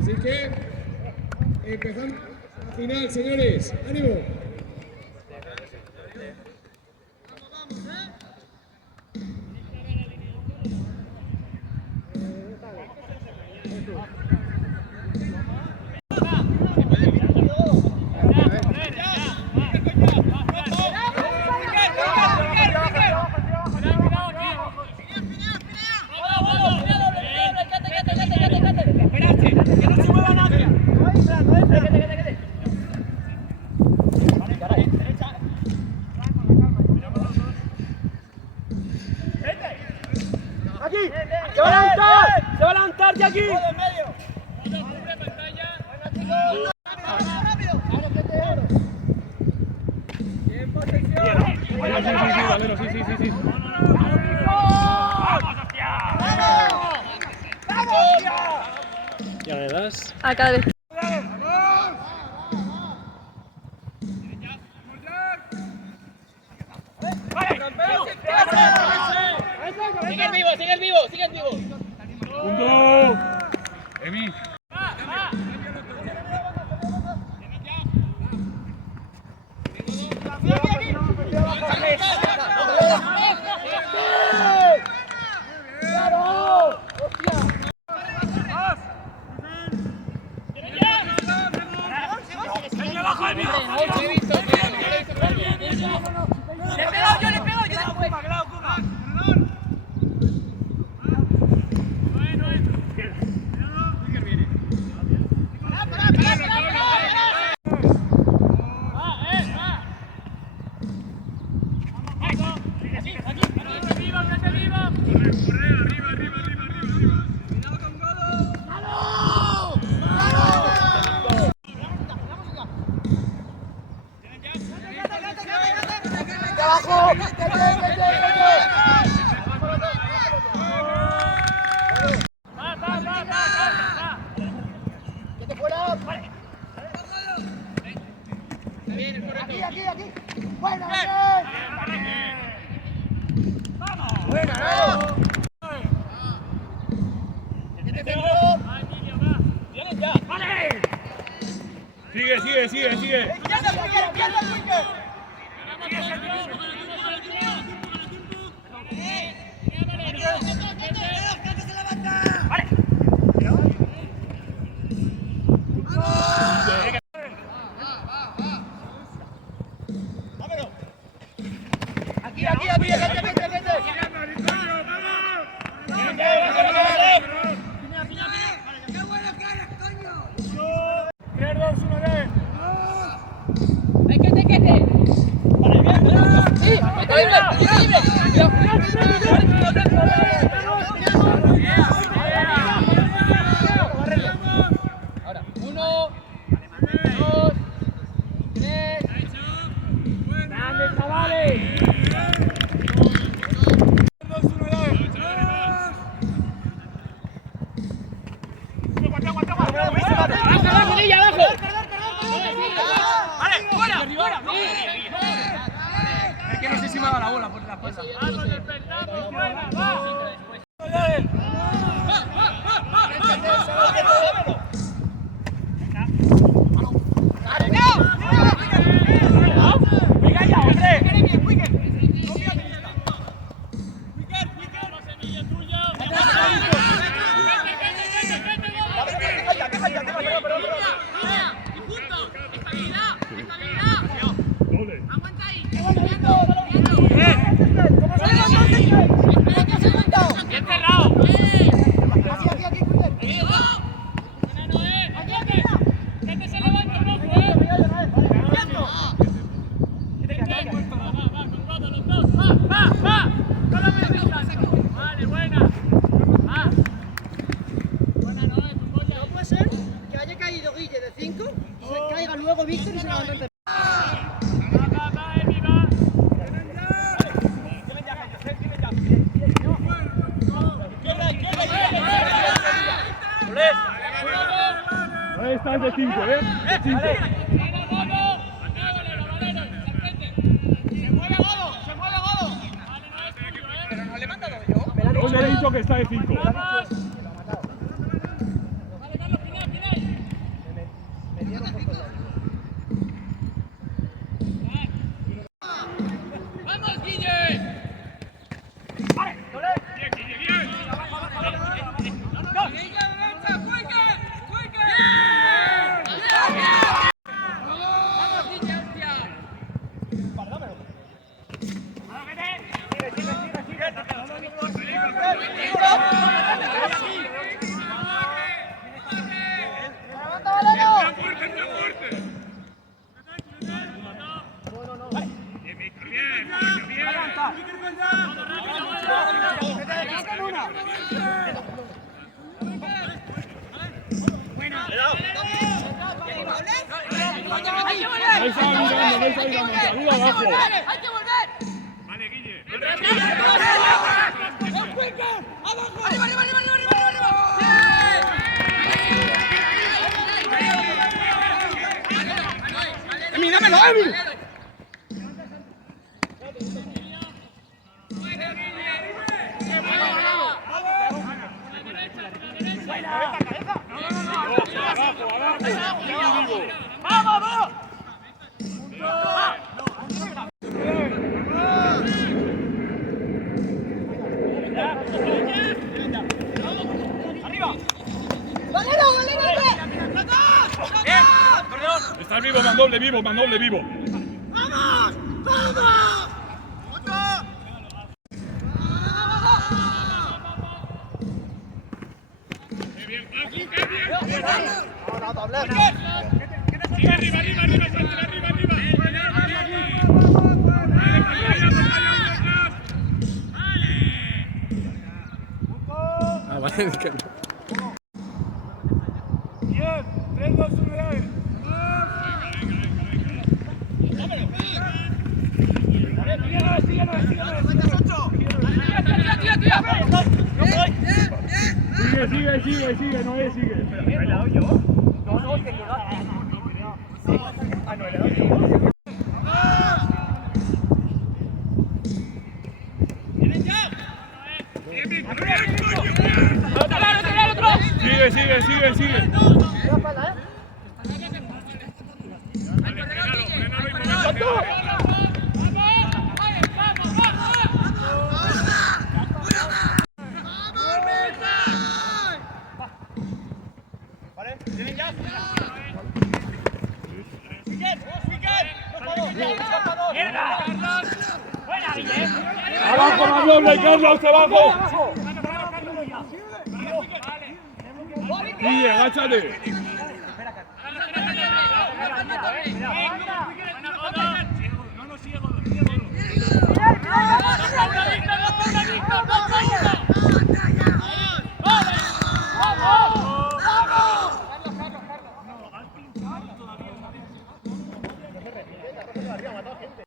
Así que empezamos la final, señores. ¡Ánimo! ¡Se va a levantar de aquí! Sí. Ya le das. A cada vez. Sigue el vivo. ¡Punto! ¡Emi! Aquí. Buena. Sigue. Es que no sé si me ha dado la bola por la espalda. ¡Venga ya, hombre! ¡Bien cerrado! Vale, buena. Buena, no, no puede ser que haya caído Guille de 5, se caiga luego Víctor y se levanta el Ahí está el de 5, ¿eh? De 5. Pero no le he mandado yo. Yo le he dicho que está de 5. Ahí está mirando, arriba abajo. ¡Hay que volver! Vale, Guille. ¡Abajo! ¡Arriba, arriba, arriba, arriba, arriba! ¡Emi, dámelo, Emi! ¡Vamos, vamos! ¡Arriba! ¡Valero, Valero! Está vivo, Mandoble, vivo, Mandoble, vivo. ¡Vamos! ¡Vamos! Sigue arriba, arriba, arriba, arriba, arriba. Ah, vale, es que no. 10, 3, 2, 1, Sigue, no es, sigue. ¿Me he dado yo? No, te quedó. Ah, no, le he dado yo. ¡Vienen ya! Sigue. Abajo, Mandoble, Carlos, abajo. Guille, agáchate.